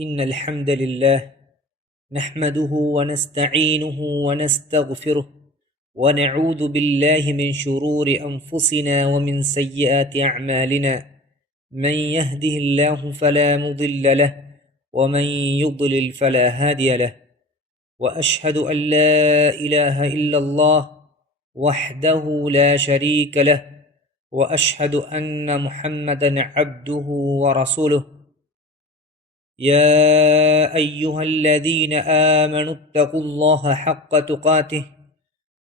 إن الحمد لله نحمده ونستعينه ونستغفره ونعوذ بالله من شرور أنفسنا ومن سيئات أعمالنا. من يهده الله فلا مضل له ومن يضلل فلا هادي له، وأشهد أن لا إله إلا الله وحده لا شريك له، وأشهد أن محمدا عبده ورسوله. يا أيها الذين آمنوا اتقوا الله حق تقاته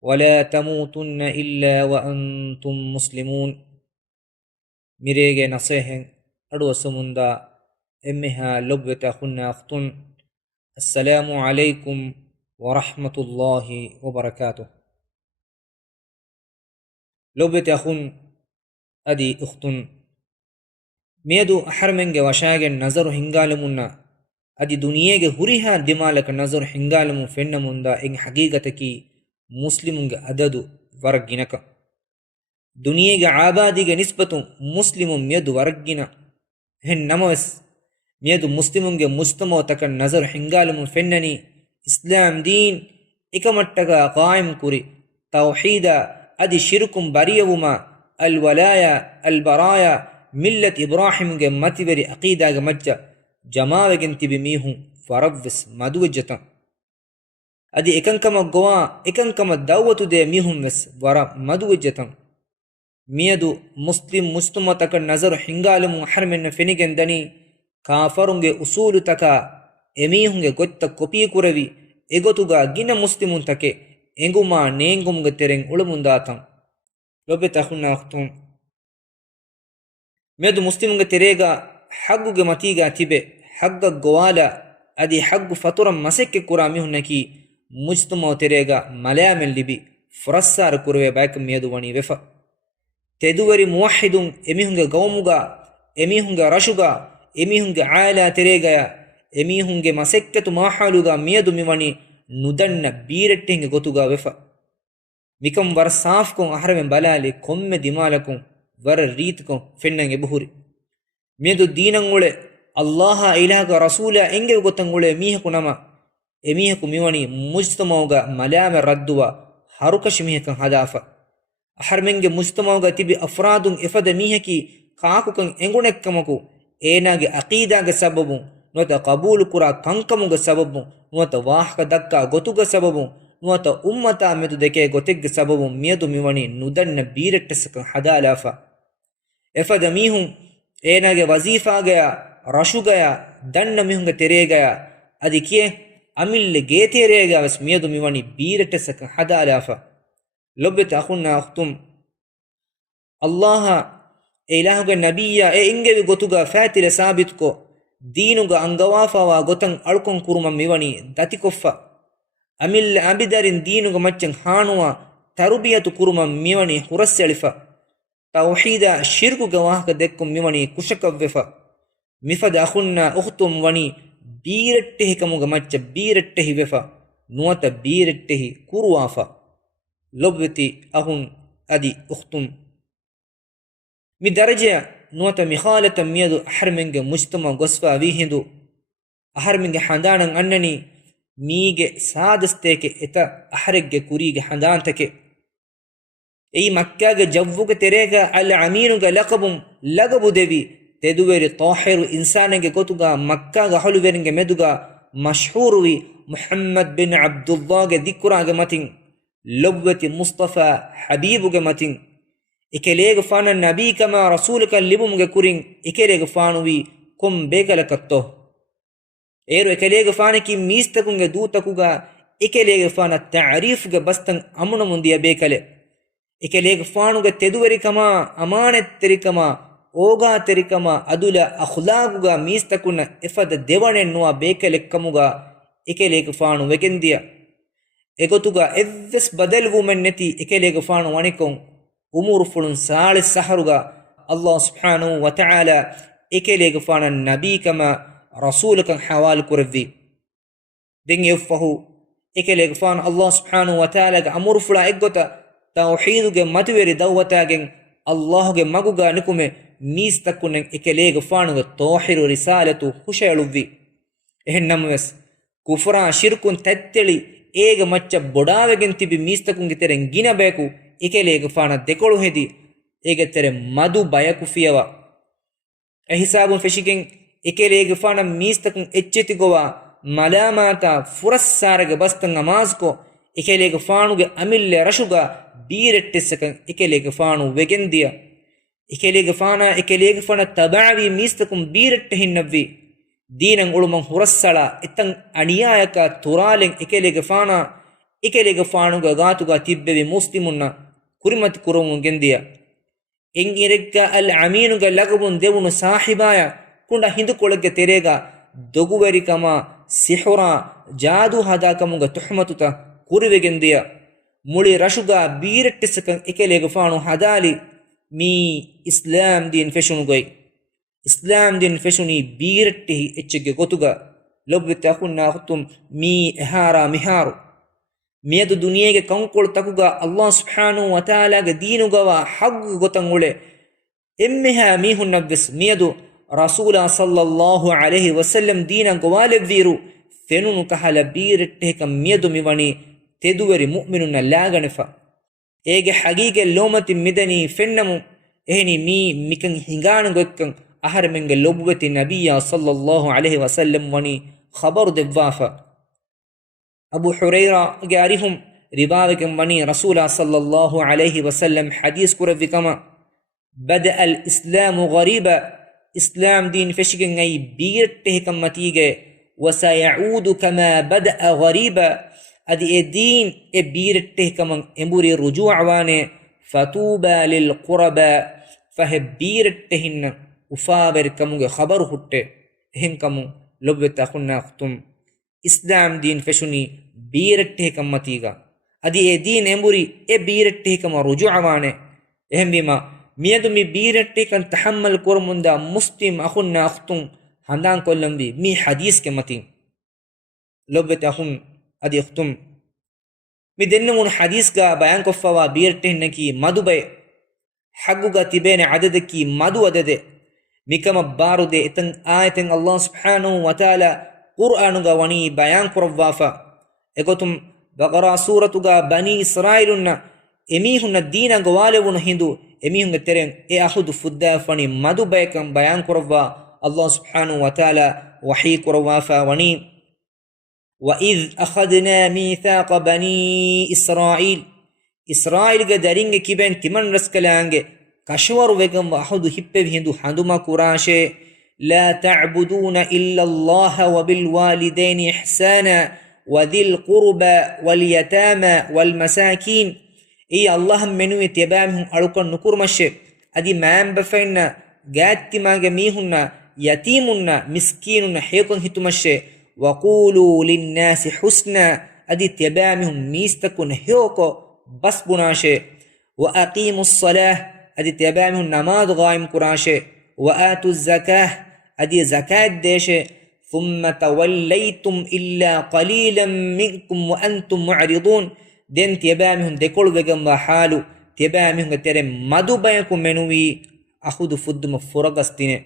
ولا تموتن إلا وأنتم مسلمون. ميريغي نصيحن أدو سموندا إمها لبتا خنا أختن. السلام عليكم ورحمة الله وبركاته. لبتا خن أدي أختن ميدو أحرمنجي وشاگن نظر هنگالمنا أدي دنياگي هريها دمالك نظر هنگالمون فنموندا إن حقيقتكي مسلمونگي عددو ورقينك دنياگي عاباديگي نسبتو مسلمون ميدو ورقينا هن نموس ميدو مسلمونگي مستمو تكن نظر هنگالمون فنني إسلام دين إكمتكا قائم كوري توحيدا أدي شركم بريوما الولايا البرايا ملت إبراهيم کے متبری عقیدہ کے مجھا جماوگن تبی میہوں فربس مدوجتا ادی اکن کم گوا اکن کم دعوتو دے میہوں وس ورا مدوجتا میدو مسلم مستمتک نظر ہنگالم حرمن فنگن دنی کافرنگے اصول تکا امیہنگے گوتا کپی کروی اگوتوگا گین مسلمون تکے انگوما نینگمگ ترنگ علمنداتا لوبے تخونا اختون ميدو مسلمون تريغا حقو متيغا تيبه حق غوالا ادي حق فطورا مسك كرامي هنكي مجتمع تريغا ملامل لبي فرسار كروي باك ميدو وني وفا تدوري موحدون اميهنغا غومغا اميهنغا رشوغا اميهنغا عالا تريغا اميهنغا مسكتو ماحالوغا ميدو ميواني ندن بيرتينغ غوتوغا وفا ميكم ور صافكم احرمن بلالي كوم دمالكم ور රීතකෝ ෆෙන්නන් එබහුරි මේදු දීනන් උලේ අල්ලාහ ඉලාහක රසූලා එංගෙ ගොතන් උලේ මීහකු නම එමීහකු මිවනි මුජ්තමෝගා මලාම රද්දුවා හරුකෂ මීහකන් හදාෆා අහර්මෙන්ගේ මුජ්තමෝගා තිබි අෆරාදුන් එෆද මීහකි කාකුකන් එංගුණෙක්කමකු ඒනාගේ අකීදාගේ සබබුන් නොත කබූල් කුරා කංකමුගේ සබබුන් නොත වාහක දක්කා ගොතුගේ සබබුන් නොත උම්මතා මෙතු දෙකේ ගොතෙක්ගේ සබබුන් මියදු මිවනි නුදන්න බීරට්ටසකන් හදාලාෆා එෆද මීහුන් ඒනාගේ වසීෆා ගයා රෂු ගයා දන්න මිහුන්ගේ තෙරේ ගයා අදි කියේ අමිල්ල ගේ තෙරේ ගයා වස් මියදු මිවනි බීරටසක හදාලාෆා ලොබ්බත අඛුන්නා අඛතුම් අල්ලාහ ඒලාහුගේ නබියා ඒ ඉංගෙවි ගොතුගා ෆාතිල සාබිත් කො දීනුගා අංගවාෆාවා ගොතන් අල්කොන් කුරුම මිවනි දති කොෆා අමිල්ල අබිදරින් දීනුගා මච්චන් හානුවා තරුබියතු කුරුම මිවනි හුරස්සලිෆා توحيدا شرك جواهك دكم ميوني كشك وفا مفد أخونا أختم وني بيرته كموغا مچ بيرته وفا نوتا بيرته كروافا لبتي أخون أدي أختم مي درجة نوتا مخالة ميدو أحرمنگ مجتمع غصفا ويهندو أحرمنگ حندانن أنني ميغ سادستيك إتا أحرق كوريغ حندان تكي اي مكة جوّك تريغا العمينوغا لقبو ديوي تدويري طاحر انسانك كتوغا مكة حلو ورنگ مدوغا مشهوروي محمد بن عبد الله ذكراغا متين لبوتي مصطفى حبيبوغا متين اكليغ فانا النبي كما رسولك اللبومغا كورين اكليغ فانوي كم بيكالكتو ايرو اكليغ فانكي ميستكوغا دوتكوغا اكليغ فانا تعريفغا بستن امنا منديا بيكالي එකලේග ෆානුග තෙදුවරිකම අමානෙත්තරිකම ඕගාතරිකම අදුල අඛලාගුගා මීස්තකුන එෆද දෙවණෙන් නුවා බේකලෙක්කමුගා එකලේග ෆානු වෙකෙන්දිය එගොතුගා එව්ස් බදල් වුමන් නැති එකලේග ෆානු වණිකොන් උමුරු ෆුලුන් සාලි සහරුගා අල්ලාහ් සුබ්හානහු වතාලා එකලේග ෆාන නබීකම රසූලකන් හවාල් කුරවි දෙන් යෆහු එකලේග ෆාන අල්ලාහ් සුබ්හානහු වතාලාගේ අමුරු ෆුලා එග්ගොත توحيدුගේ මතුවේරි දවවතාගෙන් අල්ලාහ්ගේ මගුගා නිකුමේ මීස්තකුනෙන් එකලේග ෆානුගේ තෝහිරු රිසාලතු හුෂයලුවි එහෙන්නම්වස් කුෆරා ශිර්කුන් තැත්තෙලි ඒග මච්ච බොඩාවගෙන් තිබි මීස්තකුන්ගේ තෙරෙන් ගින බෑකු එකලේග ෆාන දෙකොළු හෙදී ඒග තෙර මදු බයකු ෆියවා එහිසාබුන් ෆෙෂිගෙන් එකලේග ෆාන මීස්තකුන් එච්චෙති ගොවා මලාමාතා ෆුරස්සාරග බස්තන් අමාස්කෝ එකලේග ෆානුගේ අමිල්ල රශුගා බීරෙට්ටෙස්සකන් එකලේග ෆානු වෙගෙන්දිය එකලේග ෆානා එකලේග ෆාන තබාවී මීස්තකුන් බීරෙට්ට හින්නවී දීනන් උළුමන් හුරස්සලා එතන් අනියායක තුරාලෙන් එකලේග ෆානුග ගාතුගා තිබ්බෙවි මුස්ලිමුන්න ಕುರಿಮತಿ ಕುರುಮು ಗೆಂದಿಯ ಎಂಗಿರೆಗ್ಗ ಅಲ್ ಅಮೀನುಗ ಲಗಬುನ್ ದೇವುನು ಸಾಹಿಬಾಯ ಕುಂಡ ಹಿಂದುಕೊಳಗೆ ತೆರೆಗ ದೊಗುವರಿಕಮ ಸಿಹುರ ಜಾದು ಹದಾಕಮುಗ ತುಹಮತುತ ಕುರುವೆಗೆಂದಿಯ ಮುಳಿ ರಶುಗ ಬೀರೆಟ್ಟಿಸಕ ಎಕೆಲೆಗ ಫಾಣು ಹದಾಲಿ ಮೀ ಇಸ್ಲಾಂ ದೀನ್ ಫೆಶುನುಗೈ ಇಸ್ಲಾಂ ದೀನ್ ಫೆಶುನಿ ಬೀರೆಟ್ಟಿ ಎಚ್ಚೆಗೆ ಗೊತುಗ ಲೊಬ್ಬೆತ್ತೆ ಅಹುನ್ನ ಹುತ್ತುಂ ಮೀ ಎಹಾರ ಮಿಹಾರು ಮಿಯದು ದುನಿಯೆಗೆ ಕಂಕೊಳು ತಕುಗ ಅಲ್ಲಾಹ್ ಸುಬ್ಹಾನಹು ವ ತಆಲಾಗೆ ದೀನುಗವ ಹಗ್ಗು ಗೊತಂಗುಳೆ ಎಮ್ಮೆಹ ಮೀಹುನ್ನವ್ವೆಸ್ ಮಿಯದು ರಸೂಲ ಸಲ್ಲಲ್ಲಾಹು ಅಲೈಹಿ ವಸಲ್ಲಂ ದೀನ ಗೋವಾಲೆವ್ವೀರು ಫೆನುನು ಕಹಲ ಬೀರೆಟ್ಟೆಕ ಮಿಯದು ಮಿವಣಿ ತೆದುವರಿ ಮುಅ್ಮಿನುನ ಲಾಗಣೆಫ ಏಗೆ ಹಗೀಗೆ ಲೋಮತಿ ಮಿದನಿ ಫೆನ್ನಮು ಎಹನಿ ಮೀ ಮಿಕಂ ಹಿಂಗಾಣ ಗೊಕ್ಕಂ ಅಹರ ಮೆಂಗೆ ಲೊಬ್ಬತಿ ನಬಿಯ ಸಲ್ಲಲ್ಲಾಹು ಅಲೈಹಿ ವಸಲ್ಲಂ ವಣಿ ಖಬರು ದೆವ್ವಾಫ ಅಬು ಹುರೈರಾ ಗಾರಿಹುಂ ರಿವಾಯಕಂ ವಣಿ ರಸೂಲ ಸಲ್ಲಲ್ಲಾಹು ಅಲೈಹಿ ವಸಲ್ಲಂ ಹದೀಸ್ ಕುರವಿಕಮ ಬದ ಅಲ್ ಇಸ್ಲಾಮು ಗರೀಬ ಇಸ್ಲಾಂ ದೀನ್ ಫೆಶಿಗೆಂ ಐ ಬೀರಟ್ಟೆ ಕಮ್ಮತಿಗೆ ವಸಯಊದು ಕಮಾ ಬದ ಗರೀಬ ಅದಿ ಎ ದೀನ್ ಎ ಬೀರಟ್ಟೆ ಕಮಂ ಎಂಬುರಿ ರುಜೂಅವಾನೆ ಫತೂಬಾ ಲಿಲ್ ಕುರಬ ಫಹೆ ಬೀರಟ್ಟೆ ಹಿನ್ನ ಉಫಾಬರ್ ಕಮುಗೆ ಖಬರು ಹುಟ್ಟೆ ಹೆಂ ಕಮು ಲೊಬ್ಬೆತ್ತ ಖುನ್ನಾ ಖುತುಂ ಇಸ್ಲಾಂ ದೀನ್ ಫೆಶುನಿ ಬೀರಟ್ಟೆ ಕಮ್ಮತಿಗ ಅದಿ ಎ ದೀನ್ ಎಂಬುರಿ ಎ ಬೀರಟ್ಟೆ ಕಮ ರುಜೂಅವಾನೆ ಎಹಂ ಬಿಮಾ ಮಿಯದು ಮಿ ಬೀರಟ್ಟೆ ಕನ್ ತಹಮ್ಮಲ್ ಕುರ್ಮುಂದ ಮುಸ್ಲಿಮ್ ಅಖುನ್ನ ಅಖ್ತುಂ ಹಂದಾನ್ ಕೊಲ್ಲಂವಿ ಮಿ ಹದೀಸ್ ಕೆ ಮತಿ ಲೊಬ್ಬೆತ್ತ ಅಖುನ್ ಅದಿ ಅಖ್ತುಂ ಮಿ ದೆನ್ನಮುನ್ ಹದೀಸ್ ಗಾ ಬಯಾನ್ ಕೊಫವಾ ಬೀರಟ್ಟೆ ನಕಿ ಮದುಬೈ ಹಗ್ಗುಗ ತಿಬೇನೆ ಅದದಕಿ ಮದು ಅದದೆ ಮಿಕಮ ಬಾರುದೆ ಎತಂ ಆಯತಂ ಅಲ್ಲಾಹ್ ಸುಬ್ಹಾನಹು ವ ತಆಲಾ ಕುರ್ಆನುಗ ವಣಿ ಬಯಾನ್ ಕುರವಾಫ ಎಗೊತುಂ ಬಕರಾ ಸೂರತುಗ ಬನಿ ಇಸ್ರಾಯಿಲುನ್ನ ಎಮೀಹುನ್ನ ದೀನ ಗೋವಾಲೆವುನು ಹಿಂದು ಎಮೀಹುಂಗ ತೆರೆಂ ಎ ಅಹುದು ಫುದ್ದಾಫಣಿ ಮದು ಬಯಕಂ ಬಯಾನ್ ಕುರವಾ ಅಲ್ಲಾಹ್ ಸುಬ್ಹಾನಹು ವ ತಆಲಾ ವಹೀ ಕುರವಾಫ ವಣಿ وَإِذْ أَخَذْنَا مِيثَاقَ بَنِي إِسْرَائِيلَ ಇಸ್ರಾಯಿಲ್ಗೆ ದರಿಂಗೆ ಕಿಬೆನ್ ತಿಮನ್ ರಸ್ಕಲಾಂಗೆ ಕಶವರು ವೆಗಂ ಅಹುದು ಹಿಪ್ಪೆವಿ ಹಿಂದು ಹಂದುಮ ಕುರಾಶೆ ಲಾ ತಅಬುದೂನ ಇಲ್ಲಲ್ಲಾಹ ವಬಿಲ್ ವಾಲಿದೈನಿ ಇಹ್ಸಾನ ವದಿಲ್ ಕುರ್ಬ ವಲ್ ಯತಾಮ ವಲ್ ಮಸಾಕೀನ್ ಈ ಅಲ್ಲಾಹ್ ಮೆನುವೆ ತೆಬಾಮಿಹುಂ ಅಳುಕನ್ ನುಕುರ್ಮಶೆ ಅದಿ ಮಾಂ ಬಫೈನ್ನ ಗಾತ್ತಿಮಾಗೆ ಮೀಹುನ್ನ ಯತೀಮುನ್ನ ಮಿಸ್ಕೀನುನ್ನ ಹೇಕೊಂ ಹಿತುಮಶೆ ವಕೂಲು ಲಿನ್ನಾಸಿ ಹುಸ್ನ ಅದಿ ತೆಬಾಮಿಹುಂ ಮೀಸ್ತಕುನ್ ಹೇಕೋ ಬಸ್ ಬುನಾಶೆ ವ ಅಕೀಮು ಸಲಾಹ್ ಅದಿ ತೆಬಾಮಿಹುಂ ನಮಾಜ್ ಗಾಯಿಮ್ ಕುರಾಶೆ ವ ಆತು ಝಕಾಹ್ ಅದಿ ಝಕಾತ್ ದೇಶೆ ಥುಮ್ಮ ತವಲ್ಲೈತುಂ ಇಲ್ಲಾ ಕಲೀಲಂ ಮಿನ್ಕುಂ ವ ಅಂತುಂ ಮುಅರಿದೂನ್ ದೆನ್ ತೆಬಾಮಿಹುಂ ದೆಕೊಳುವೆಗಂ ವ ಹಾಲು ತೆಬಾಮಿಹುಂ ತೆರೆ ಮದು ಬಯಕು ಮೆನುವಿ ಅಹುದು ಫುದ್ದುಮ ಫುರಗಸ್ತಿನೆ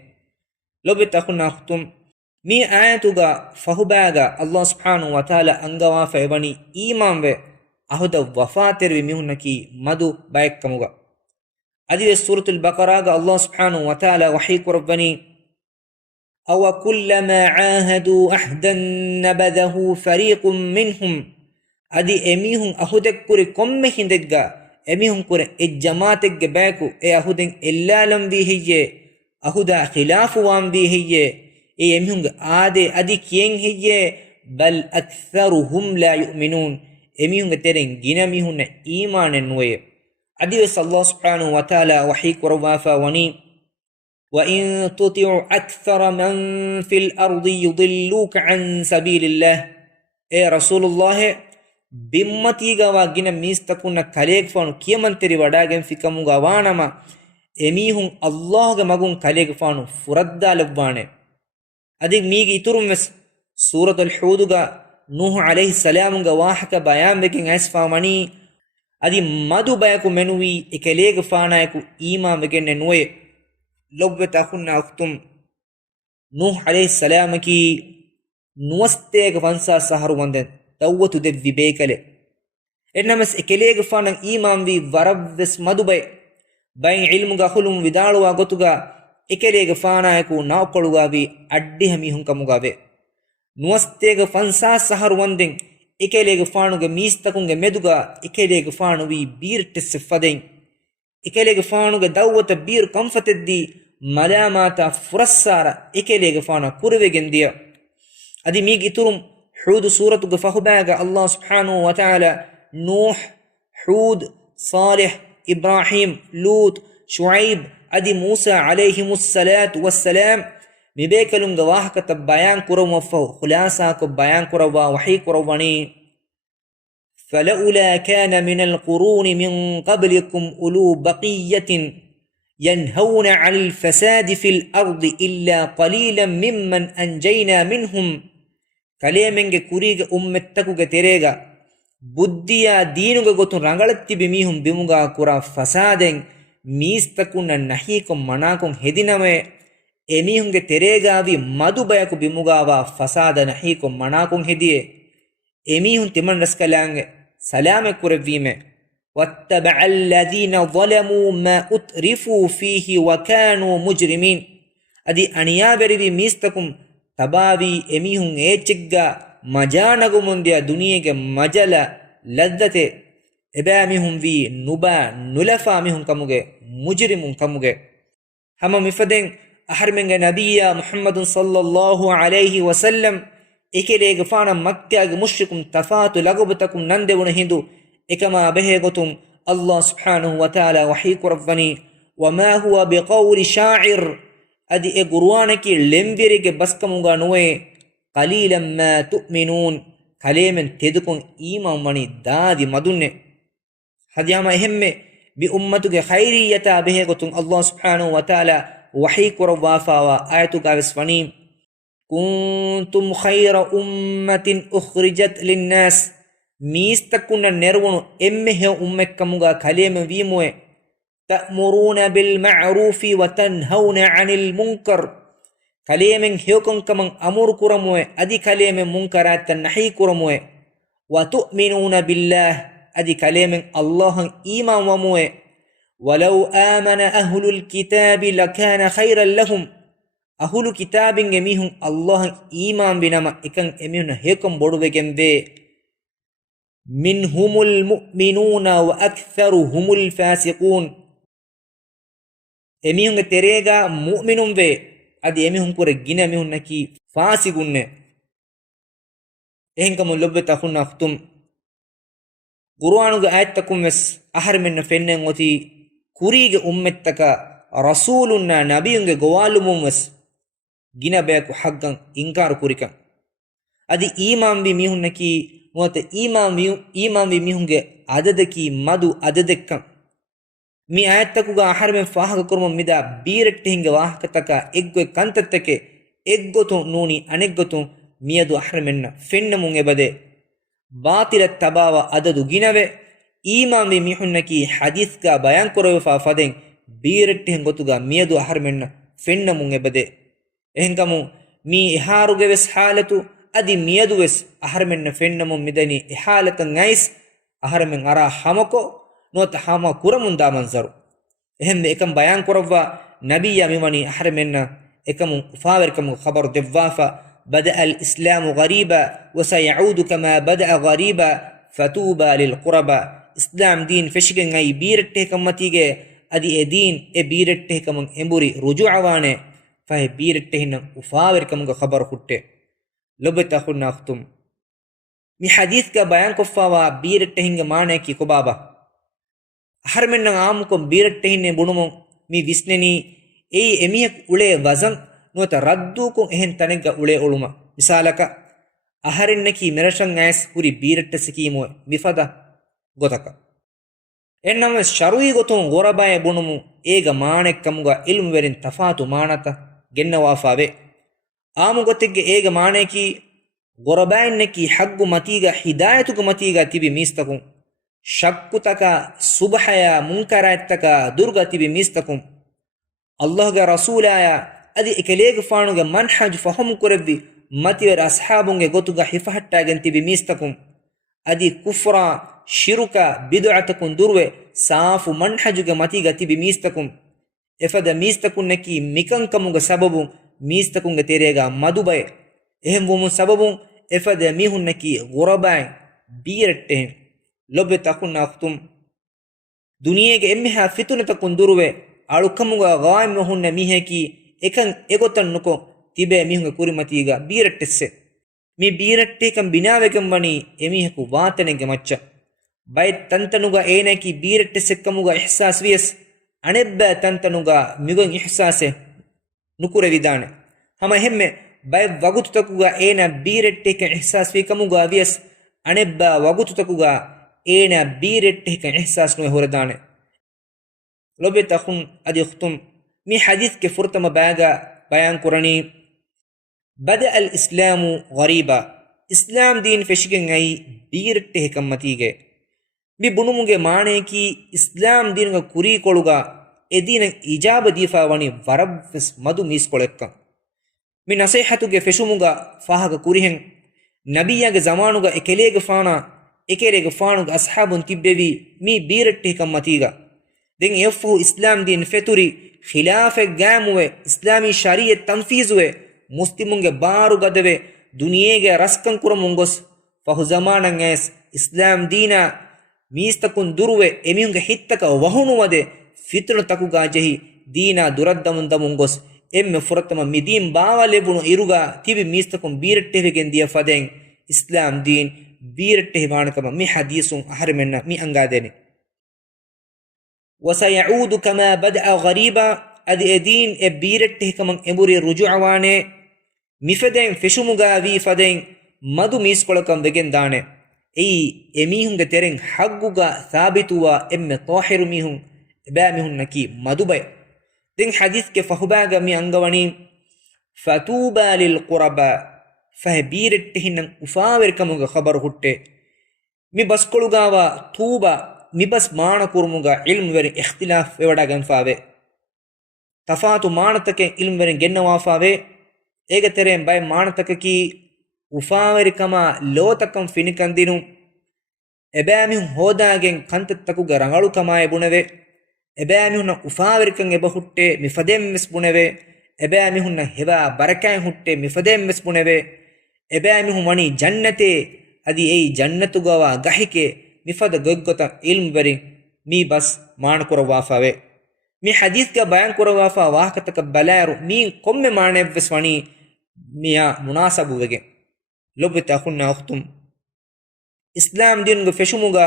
ಲೊಬೆ ತಖುನ್ನ ಅಖ್ತುಂ ಮೀ ಆಯತುಗ ಫಹುಬಾಗ ಅಲ್ಲಾಹ್ ಸುಬ್ಹಾನಹು ವ ತಆಲಾ ಅಂಗವಾಫ ಎಬನಿ ಈಮಾನ್ ವೆ ಅಹುದ ವಫಾತೆರ್ವಿ ಮಿಹುನ್ನಕಿ ಮದು ಬಯಕ್ಕಮುಗ ಅದಿವೆ ಸೂರತುಲ್ ಬಕರಾಗ ಅಲ್ಲಾಹ್ ಸುಬ್ಹಾನಹು ವ ತಆಲಾ ವಹೀ ಕುರಬ್ಬನಿ ಅವ ಕುಲ್ಲಮಾ ಆಹದು ಅಹ್ದನ್ ನಬದಹು ಫರೀಕುಂ ಮಿನ್ಹುಂ ಅದಿ ಎಮಿಹುಂ ಅಹುದೆಕ್ಕುರಿ ಕೊಮ್ಮೆ ಹಿಂದೆಗ್ಗ ಎಮಿಹುಂ ಕುರೆ ಎ ಜಮಾತೆಗ್ಗೆ ಬೇಕು ಎ ಅಹುದೆಂ ಎಲ್ಲಾಲಂ ವಿ ಹಿಯ್ಯೆ ಅಹುದ ಖಿಲಾಫು ವಾಂ ವಿ ಹಿಯ್ಯೆ ಎ ಎಮಿಹುಂ ಆದೆ ಅದಿ ಕಿಯೆಂ ಹಿಯ್ಯೆ ಬಲ್ ಅಕ್ಸರುಹುಂ ಲಾ ಯುಮಿನೂನ್ ಎಮಿಹುಂ ತೆರೆಂ ಗಿನ ಮಿಹುನ್ನ ಈಮಾನೆನ್ ನುವೆ ಅದಿವೆ ಅಲ್ಲಾಹ್ ಸುಬ್ಹಾನಹು ವ ತಆಲಾ ವಹೀ ಕುರವಾಫ ವನಿ وإن تطع أكثر من في الأرض يضلوك عن سبيل الله إيه رسول الله بمتيغا واغنا ميستكون كليك فانو كيمن تري وඩාගෙන් فيكموغا وانما එමිහුන් අල්ලාහ්ගේ මගුන් කලේක ෆානු ෆුරද්දා ලබ්වානේ අදික් මීගේ ඉතුරුම් වෙස් සූරතුල් හූදුගා නූහ් අලයිහි සලාමුගේ වාහක බයාන් දෙකින් ඇස්ෆාමනි අදි මදු බයකු මෙනුවි එකලේක ෆානායකු ඊමාන් වෙකෙන්නේ නොයේ ලොබ්වත අඛුන්නා අඛ්තුම් නූහ් අලයිහි සලාමකි ನುವಸ್ತೇಗ ಫನ್ಸಾ ಸಹರು ವಂದೆನ್ ದವ್ವತು ದೆವ್ವಿ ಬೇಕಲೆ ಎನ್ನಮಸ್ ಎಕೆಲೇಗ ಫಾನಂ ಈಮಾನ್ ವಿ ವರವ್ವೆಸ್ ಮದುಬೈ ಬೈ ಇಲ್ಮುಗ ಹುಲುಂ ವಿದಾಳುವ ಗೊತುಗ ಎಕೆಲೇಗ ಫಾನಾಯಕು ನಾವ್ಕೊಳುಗಾವಿ ಅಡ್ಡಿ ಹಮೀಹುಂ ಕಮುಗಾವೆ ನುವಸ್ತೇಗ ಫನ್ಸಾ ಸಹರು ವಂದೆನ್ ಎಕೆಲೇಗ ಫಾನುಗೆ ಮೀಸ್ತಕುಂಗೆ ಮೆದುಗ ಎಕೆಲೇಗ ಫಾನುವಿ ಬೀರ್ಟೆ ಸಿಫದೆನ್ ಎಕೆಲೇಗ ಫಾನುಗೆ ದವ್ವತ ಬೀರ್ ಕಂಫತೆದ್ದಿ ಮಲಾಮಾತ ಫುರಸ್ಸಾರ ಎಕೆಲೇಗ ಫಾನ ಕುರುವೆಗೆಂದಿಯ ಅದಿ ಮೀಗ್ ಇತುರುಂ ಹೂದ್ ಸೂರತುಗೆ ಫಹುಬಾಗ ಅಲ್ಲಾಹ್ ಸುಬ್ಹಾನಹು ವ ತಆಲಾ ನೂಹ್ ಹೂದ್ ಸಾಲಿಹ್ ಇಬ್ರಾಹಿಂ ಲೂತ್ ಶುಐಬ್ ಅದಿ ಮೂಸಾ ಅಲೈಹಿಮುಸ್ ಸಲಾತು ವಸ್ಸಲಾಂ ಮಿಬೇಕಲುಂಗ ವಾಹಕತ ಬಯಾನ್ ಕುರವಫ ಖುಲಾಸಾಕ ಬಯಾನ್ ಕುರವ ವಹಿ ಕುರವಣಿ ಫಲೌಲಾ ಕಾನ ಮಿನಲ್ ಕುರೂನಿ ಮಿನ್ قبلكم ಉಲು ಬಕಿಯತಿನ್ ينهون عن الفساد في الأرض إلا قليلا ممن أنجينا منهم ಕಲೇಮೆಂಗೆ ಕುರಿಗ ಉಮ್ಮೆತ್ತಕುಗೆ ತೆರೆಗ ಬುದ್ಧಿಯ ದೀನುಗ ಗೊತ್ತು ರಂಗಳತ್ತಿ ಬಿಮೀಹುಂ ಬಿಮುಗ ಕುರ ಫಸಾದೆಂ ಮೀಸ್ತಕುನ ನಹೀಕೊಂ ಮನಾಕೊಂ ಹೆದಿನವೆ ಎಮೀಹುಂಗೆ ತೆರೆಗಾವಿ ಮದು ಬಯಕು ಬಿಮುಗಾವ ಫಸಾದ ನಹೀಕೊಂ ಮನಾಕೊಂ ಹೆದಿಯೆ ಎಮೀಹುಂ ತಿಮನ್ ರಸ್ಕಲಾಂಗೆ ಸಲಾಮೆ ಕುರವೀಮೆ واتبع الذين ظلموا ما أترفوا فيه وكانوا مجرمين أدي أنيا بريبي ميستكم تباوي إميهم إيچگا مجانغو منديا دنيا مجلا لذته إبامهم في نبا نلفا مهم كموغي مجرم كموغي هما مفدين أحرمنغ نبي محمد صلى الله عليه وسلم إكيليغ فانا مكة مشركم تفاتو لغبتكم نندون هندو إكما به قتم الله سبحانه وتعالى وحيك رفني وما هو بقول شاعر أدي إقروانك لنبرك بسكمغا نوي قليلا ما تؤمنون كليما تدكم إيمان مني دادي مدن هديما إهم بأمتك خيرية به قتم الله سبحانه وتعالى وحيك رفافا وآيتك بسفني كنتم خير أمة أخرجت للناس ميستكون نرون إمه أمكمغا كلمة ويموه تأمرون بالمعروف وتنهون عن المنكر كلمة هيكم كمن أمر كرموه أدي كلمة منكرات نحي كرموه وتؤمنون بالله أدي كلمة الله إيمان وموه ولو آمن أهل الكتاب لكان خيرا لهم أهل كتاب يميهم الله إيمان بنما إكن إميهم هيكم بردوكم بي منهم المؤمنون وأكثرهم الفاسقون එමිහුන්ගේ තෙරේගා මුමිනුම් වේ අදි එමිහුන් කුර ගින එමිහුන් නකි ෆාසිගුන්නේ එහෙන්කම ලොබ්බ තහුන්න අඛතුම් කුර්ආනුගේ ආයත්තකුම් වෙස් අහර මෙන්න ෆෙන්නෙන් ඔති කුරීගේ උම්මෙත්තක රසූලුන්නා නබියුන්ගේ ගෝවාලුමුම් වෙස් ගින බයකු හග්ගන් ඉන්කාර කුරිකම් අදි ඊමාම් වි මිහුන් නකි මොත ඊමාම් වි මිහුන්ගේ අදදකි මදු අදදෙක්කම් mi ayatakuga aharmen fahaga kurmum mida biiretti hinge wahakataka eggo kantattake eggotu nuni aneggotu miyadu aharmenna fennamun ebade baatilat tabawa adadu ginave iman vi mihunnaki hadithka bayan korowe fa faden biiretti hingotuga miyadu aharmenna fennamun ebade ehengamu mi iharuge wes halatu adi miyadu wes aharmenna fennamun midani ihalatan ngais aharmen ara hamako نوت حاما كرمون دا منظر اهم اكم بيان كروا نبي ممني احرمنا اكم فاور كم خبر دفافا بدأ الإسلام غريبا وسيعود كما بدأ غريبا فتوبا للقربا اسلام دين فشكن اي بيرته كمتيجه ادي دين اي بيرته كم امبوري رجوع وانه فهي بيرته وفاور كم خبر خطه لبتا خنا ختم مي حديث کا بیان کفوا بيرته هنگ معنی کی کبابا ಹರ್ಮೆನ್ನ ಆಮುಕೊಂ ಬೀರಟ್ಟೆ ಹಿನ್ನೆ ಬುಣುಮು ಮಿ ವಿಸ್ನೆನಿ ಏಯ್ ಎಮಿಯಕ್ ಉಳೆ ವಜನ್ ನುವತ ರದ್ದೂಕೊಂ ಎಹೆನ್ ತನೆಗ್ಗ ಉಳೆ ಉಳುಮ ಮಿಸಾಲಕ ಅಹರೆನ್ನಕಿ ಮೆರಶಂ ಆಸ್ ಪುರಿ ಬೀರಟ್ಟೆ ಸಿಕೀಮು ಮಿಫದ ಗೊತಕ ಎನ್ನಮ ಶರುಯಿ ಗೊತುಂ ಗೊರಬಾಯ ಬುಣುಮು ಏಗ ಮಾಣೆಕ್ಕಮುಗ ಇಲ್ಮು ವೆರಿನ್ ತಫಾತು ಮಾಣತ ಗೆನ್ನವಾಫಾವೆ ಆಮು ಗೊತ್ತಿಗ್ಗೆ ಏಗ ಮಾಣೆಕಿ ಗೊರಬಾಯನ್ನಕಿ ಹಗ್ಗು ಮತೀಗ ಹಿದಾಯತುಗು ಮತೀಗ ತಿಬಿ ಮೀಸ್ತಕುಂ ಶಕ್ಕುತಕ ಸುಬಹಯ ಮುಂಕರಾಯತ್ತಕ ದುರ್ಗತಿಬಿ ಮೀಸ್ತಕುಂ ಅಲ್ಲಾಹ್ಗೆ ರಸೂಲಾಯ ಅದಿ ಎಕಲೇಗ ಫಾಣುಗೆ ಮನ್ಹಜ್ ಫಹಮ್ ಕುರವ್ವಿ matiwer ashabunge gotuga hifahattagen tibi mistakum adi kufra shiruka bid'atakun durwe saafu manhajuge matiga tibi mistakum efada mistakun neki mikankamuga sababun mistakunge terega madubay ehem wumun sababun efada mihun neki ghurabay biirette lobbe takun naqtum duniyege emmeha fitunata durwe alukamuga gaim hunna miheki ekan egotan nuko tibe mihunga kurimatiga biirettesse mi biirette kan binawekam wani emiheku waatanege macca bay tantanuga eneki biirettesekkamuga ihsas wies anebba tantanuga migon ihsase nukure vidane hama hemme bay wagututakuga ena biirette kan ihsas wikamuga wies anebba wagututakuga ena biirette kan ihsas no horadane lobe takhun adi khtum mi hadith ke furtama baga bayan kurani bada al islamu ghariba islam din feshigen ai biirette hekamatige mi bunumuge maane ki islam din ga kuri koluga edina ijaba difa wani warabs madu mis kolekka mi nasihatuge feshumuga fahaga kurihen nabiyage zamanuga ekelege faanuga ashabun tibbevi mi biirette hekamatiga den efu islam din feturi khilafe gamuwe islami shariat tanfizuwe muslimunge baru gadave duniyege raskan kuramungos fahu zamanan es islam dina mistakun durwe emihunge hittaka wahunuwade fitna takuga jehi dina duraddamun emme furatama midim bawa lebunu iruga tibi mistakun biirtehegen dia faden islam din biirtehwanakama mi hadisun aharmenna mi angadeni وسيعود كما بدأ غريبا adi edin e biirette kaman emburi ruju'wane mifeden feshumuga vi faden madu miskolakam vegen dane ei emihunge teren hagguga thabituwa emme tahiru mihun eba mihun naki madubay den hadith ke fahubaga mi angawani fatuba lil quraba fahbirette hinan ufawer kamuga khabar hutte mi baskolugawa tuba mi bas maana kurmuga ilmu veri ikhtilaf evada ganfawe tafatu maanatake ilmu veri gennawa fawe ege teren bay maanatake ki ufaweri kama lotakam finikandinu ebami hodagen kantattakuga rangalu kama ebunave ebami hunna ufaweri kan ebahutte mifadem mes bunave ebami hunna heba barakai hutte mifadem mes bunave ebami humani jannate adi ei jannatu gawa gahike mifada goggota ilmu veri mi bas maan kurawa fawe mi hadith ka bayan kurawa fa wahkataka balaru mi komme maanevs wani miya munasabu wege lobbe takhunna ukhtum islam din go feshumuga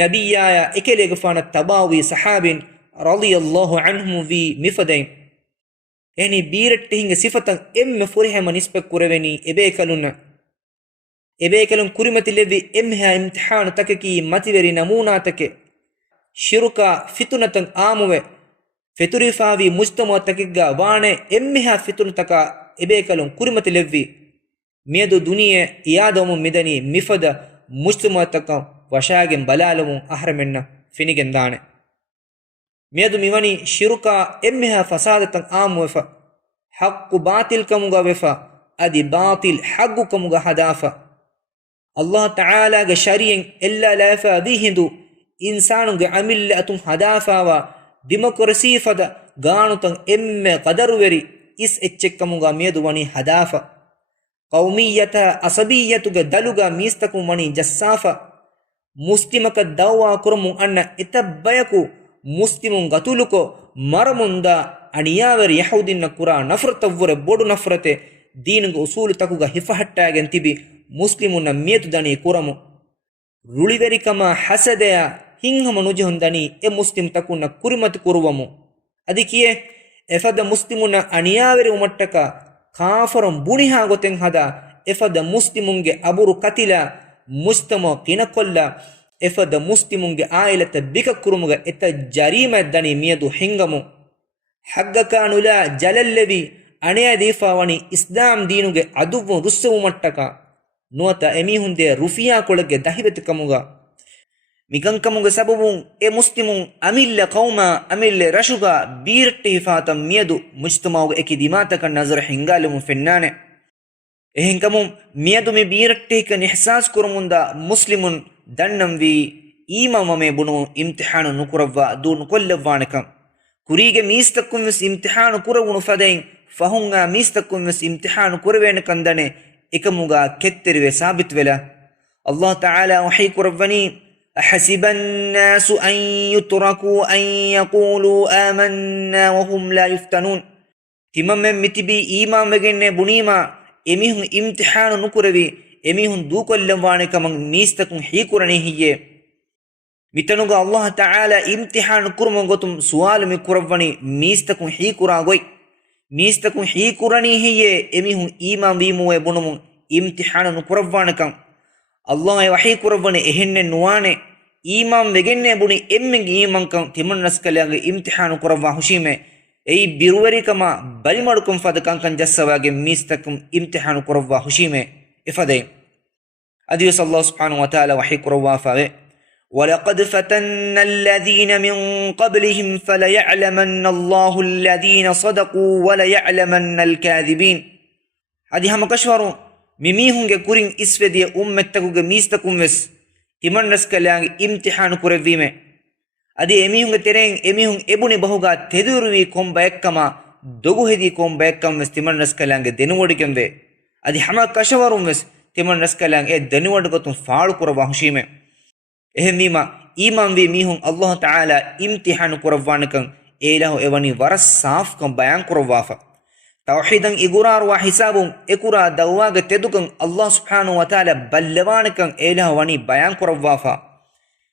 nabiyaya ekelege fana tabawi sahabin radiyallahu anhum vi mifadain eni biirette hinge sifatan emme furihema nisbek kureveni ebekalun kurimati levi emha imtihan takeki mativeri namuna take shiruka fitunatan amuwe feturifavi mujtama takegga waane emha fitunataka ebekalun kurimati levi miedu duniye iyadamu midani mifada mujtama taka washagen balalamu ahramenna finigen dane miedu miwani shiruka emha fasadatan amuwe haqqu batil kamuga wefa adi batil haqqu kamuga hadafa Allah Ta'ala ga shariyen illa lafa bihindu insanu ga amillatun hadafawa democracy fada ganutan emme qadarweri is echekkamuga miedu wani hadafa qawmiyata asabiyatu ga daluga mistakum wani jassafa muslimaka dawwa kurumun anna itabbayaku muslimun gatuluko maramunda aniyaweri yahudinna kura nafratawwere bodu nafrate deenuga usul takuga hifahattagen tibi muslimunna mietu dani kuramu ruliverikama hasadaya hinhama nujehun dani e muslim takunna kurimati kuruwamu adikiye efada muslimunna aniyaveri umattaka kafarum buniha goten hada efada muslimunge aburu katila mujtama qinakolla efada muslimunge ailata bika kurumuga eta jarima dani miedu hingamu haggaka nula jalallevi aneya difawani islam deenuge aduvu russu umattaka nuata emihunde rufiya kolage dahivete kamuga mikankamuga sababun e muslimun amilla qauma amille rashuga biirte hifatam miedu mujtamauga eki dimata kan nazar hingalum fennane ehenkamu miyadumi biirattehika ihsas kurumunda muslimun dannam wi imamame bunu imtihanu nukurawwa dun kollawwanekam kurige mistakum vis imtihanu kurawunu fadein fahunga mistakum vis imtihanu kurwene kandane ekamuga ketterive sabit vela Allah ta'ala wahi kurawwani أحسب الناس أن يتركوا أن يقولوا آمنا وهم لا يفتنون تمام متبي إيمان وجنة بنيما එමිහුන් ඉම්තිහාන නුකරවි එමිහුන් දූකොල්ලවානක මං මීස්තකුන් හීකුරණේ හියේ මිතනුග අල්ලාහ් තාලා ඉම්තිහාන කුරුම ගොතුම් සුවාල මි කුරවණි මීස්තකුන් හීකුරා ගොයි මීස්තකුන් හීකුරණේ හියේ එමිහුන් ඊමාන් වීමුවේ බොනුමුන් ඉම්තිහාන නුකරවවානකම් අල්ලාහ් වහී කුරවණේ එහෙන්නේ නුවානේ ඊමාන් වෙගෙන්නේ බුනි එම්මෙන් ඊමාන්කම් තිමන්නස් කලයාගේ ඉම්තිහාන කුරවවා හුෂීමේ ei biruwarikama balimadukum fadakankan jassawage mistakum imtihanu kurawwa hushime ifade adiyus Allah subhanahu wa ta'ala wahi kurawwa fawe walaqad fatanna alladhina min qablihim falaya'lamanna Allahu alladhina sadaqu wa laya'lamanna alkadhibin adi hamakashwaru mimihunge kurin isvediya ummettakuge mistakum wes timannas kalange imtihanu kurawwime adi emihunge tereng emihun ebuni bahuga teduruwi komba ekkama dogu hedi komba ekkam mes timannas kalange denuwodigemve adi hama kashawarum mes timannas kalange denuwod gotum faalu kurwa hushime ehemima iman vi mihun Allah taala imtihan kurwanakan elahu evani waras saaf kam bayan kurwafa tawhidan igurar wa hisabun ekura dawwaga tedukan Allah subhanahu wa taala ballawanakan elahu wani bayan kurwafa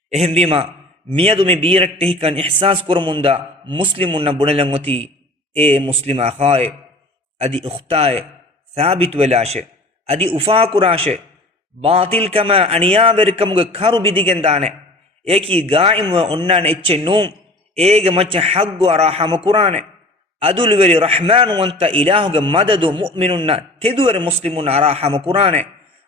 ehemima miyadumi biirattehkan ihsas kurumunda muslimunna bunalangoti e muslima khae adi ukhtae thabit welashe adi ufakurashe batil kama aniyaverkamuge karu bidigendane eki gaim wa onnane echennum ege macha haggu arahama kurane adul weli rahman wanta ilahuge madadu mu'minunna teduwere muslimun arahama kurane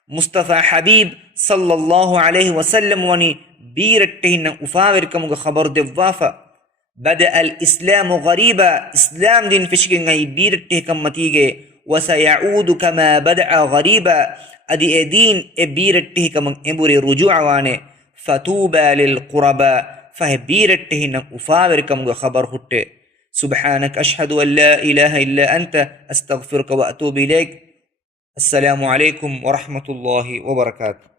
mustafa habib sallallahu alaihi wasallam wani بيرتهن أفاوركم خبر دفافا بدأ الإسلام غريبا إسلام دين فشكين أي بيرته كمتيجي وسيعود كما بدأ غريبا أدي دين بيرته كم إبوري رجوع وانه فتوبى للقربا فهبيرتهن أفاوركم خبر هته سبحانك أشهد أن لا إله إلا أنت أستغفرك وأتوب إليك السلام عليكم ورحمة الله وبركاته